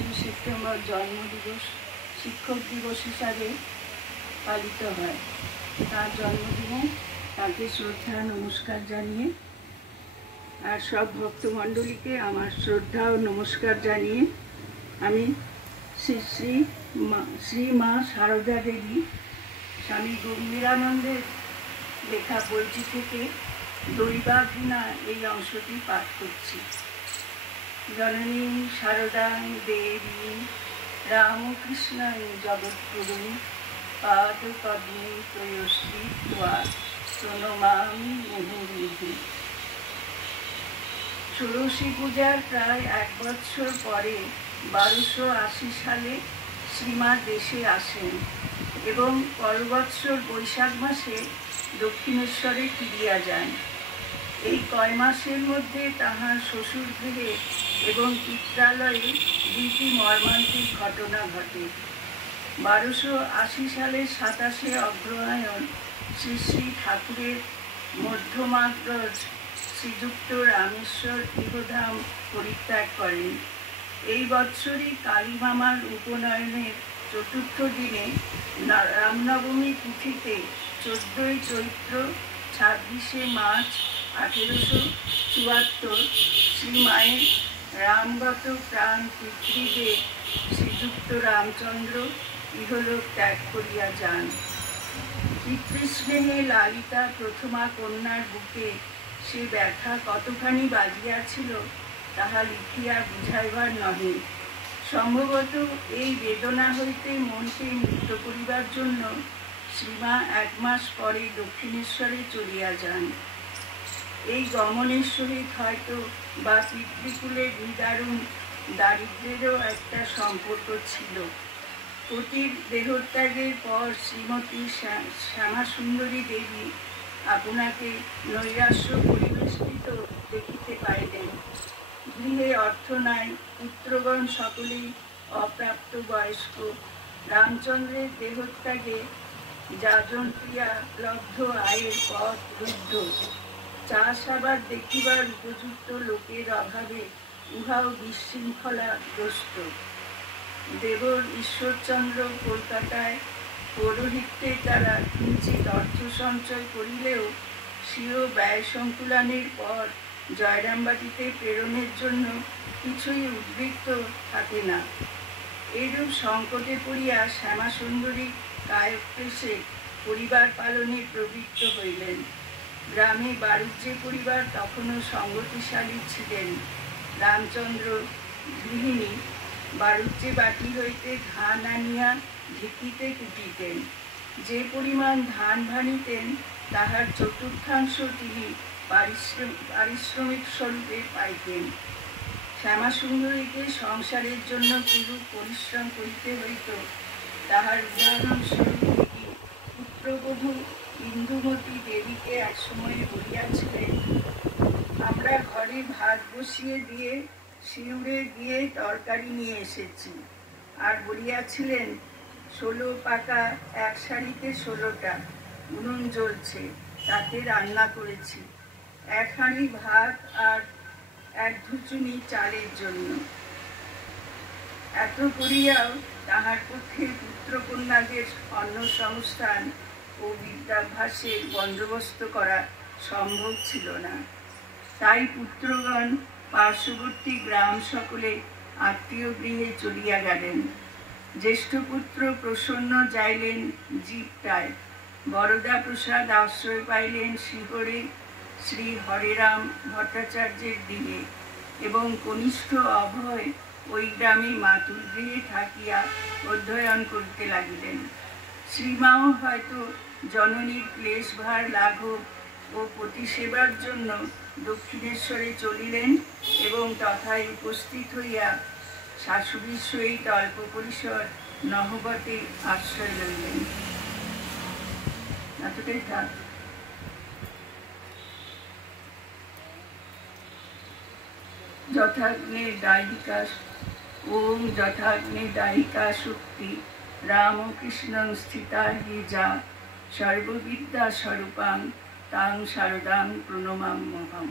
২৫শে সেপ্টেম্বর জন্মদিবস শিক্ষক দিবস হিসাবে পালিত হয়। তার জন্মদিনে তাকে শ্রদ্ধা নমস্কার জানিয়ে আর সব ভক্তমণ্ডলীকে আমার শ্রদ্ধা ও নমস্কার জানিয়ে আমি শ্রী মা সারদা দেবী স্বামী গম্ভীরানন্দের লেখা বইটি থেকে দৈবাঘিনা এই অংশটি পাঠ করছি। জননী শারদাং দেবী রামকৃষ্ণং জগৎগুরুং পাদপদ্মে ত্বয়শ্রী ত্বা প্রণমামি মুহুর্মুহুঃ। ষোড়শী পূজার প্রায় 1 বছর পরে 1280 সালে শ্রীমা দেশে আসেন এবং পর বৎসর বৈশাখ মাসে দক্ষিণেশ্বরে ফিরিয়া যান। এই কয় মাসের মধ্যে তাহার শ্বশুর গৃহে এবং পিত্রালয়ে 2টি মর্মান্তিক ঘটনা ঘটে। 1280 সালের 27শে অগ্রহায়ণ শ্রী শ্রী ঠাকুরের মধ্যমাগ্রজ শ্রীযুক্ত রামেশ্বর ইহধাম পরিত্যাগ করেন। এই বৎসরই কালীমামার উপনয়নের 4র্থ দিনে রামনবমী তিথিতে 14ই চৈত্র 26শে মার্চ 1874 শ্রীমায়ের রামগত প্রাণ পিতৃদেব শ্রীযুক্ত রামচন্দ্র ইহলোক ত্যাগ করিয়া যান। পিতৃস্নেহে লালিতা প্রথমা কন্যার বুকে সে ব্যথা কতখানি বাজিয়াছিল তাহা লিখিয়া বুঝাইবার নহে। সম্ভবত এই বেদনা হইতে মনকে মুক্ত করিবার জন্য শ্রীমা 1 মাস পরে দক্ষিণেশ্বরে চলিয়া যান। এই গমনের সহিত হয়তো বা পিতৃকুলের নিদারুণ দারিদ্র্যেরও একটা সম্পর্ক ছিল। পতির দেহত্যাগের পর শ্রীমতী শ্যামাসুন্দরী দেবী আপনাকে নৈরাশ্য পরিবেষ্টিত দেখিতে পাইলেন। গৃহে অর্থ নাই, পুত্রগণ সকলেই অপ্রাপ্ত বয়স্ক। রামচন্দ্রের দেহত্যাগে যাজন্ত্রিয়া লব্ধ আয়ের পথ রুদ্ধ। চাষাবাদ দেখিবার উপযুক্ত লোকের অভাবে উহাও বিশৃঙ্খলাগ্রস্ত। দেবর ঈশ্বরচন্দ্র কলকাতায় পৌরোহিত্যের দ্বারা কিঞ্চিৎ অর্থ সঞ্চয় করিলেও স্বীয় ব্যয় সংকুলানের পর জয়রামবাটিতে প্রেরণের জন্য কিছুই উদ্বৃত্ত থাকে না। এইরূপ সংকটে পড়িয়া শ্যামাসুন্দরী কায়ক্লেশে পরিবার পালনে প্রবৃত্ত হইলেন। গ্রামে বাণিজ্যে পরিবার তখনও সংগতিশালী ছিলেন। রামচন্দ্র গৃহিণী বাণিজ্যে বাটি হইতে ধান আনিয়া ঢেঁকিতে কুটিতেন। যে পরিমাণ ধান ভানিতেন তাহার 1/4 তিনি পারিশ্রমিক স্বরূপে পাইতেন। শ্যামাসুন্দরীকে সংসারের জন্য কিরূপ পরিশ্রম করিতে হইত তাহার উদাহরণস্বরূপ তিনি পুত্রবধূ ইন্দুমতী দেবীকে একসময়ে বলিয়াছিলেন, আমরা ঘরে ভাত বসিয়ে দিয়ে শিউরে গিয়ে তরকারি নিয়ে এসেছি। আর বলিয়াছিলেন, 16 পাকা 1 সারিতে 16টা উনুন জ্বলছে, তাতে রান্না করেছি, 1 হাঁড়ি ভাত আর 1 ধুচুনি চালের জন্য। এত করিয়াও তাহার পক্ষে পুত্রকন্যাদের অন্ন সংস্থান ও বিদ্যাভ্যাসের বন্দোবস্ত করা সম্ভব ছিল না। তাই পুত্রগণ পার্শ্ববর্তী গ্রাম সকলে আত্মীয় গৃহে চলিয়া গেলেন। জ্যেষ্ঠ পুত্র প্রসন্ন যাইলেন জীবটায়, বরদা প্রসাদ আশ্রয় পাইলেন শিহরে শ্রী হরেরাম ভট্টাচার্যের দিকে এবং কনিষ্ঠ অভয় ওই গ্রামে মাতুল গৃহে থাকিয়া অধ্যয়ন করিতে লাগিলেন। শ্রীমাও হয়তো জননীর ক্লেশভার লাঘব ও প্রতিসেবার জন্য দক্ষিণেশ্বরে চলিলেন এবং তথায় উপস্থিত হইয়া শাশুড়ির সহিত অল্প পরিসর নহবতে আশ্রয় লইলেন। এতটাই থাক। যথাগ্নে দায়িকা ওম যথাগ্নে দায়িকা শক্তি রামকৃষ্ণং স্থিতা হি যা সর্ববিদ্যা স্বরূপাং তাং শারদাং প্রণমাম্যহম।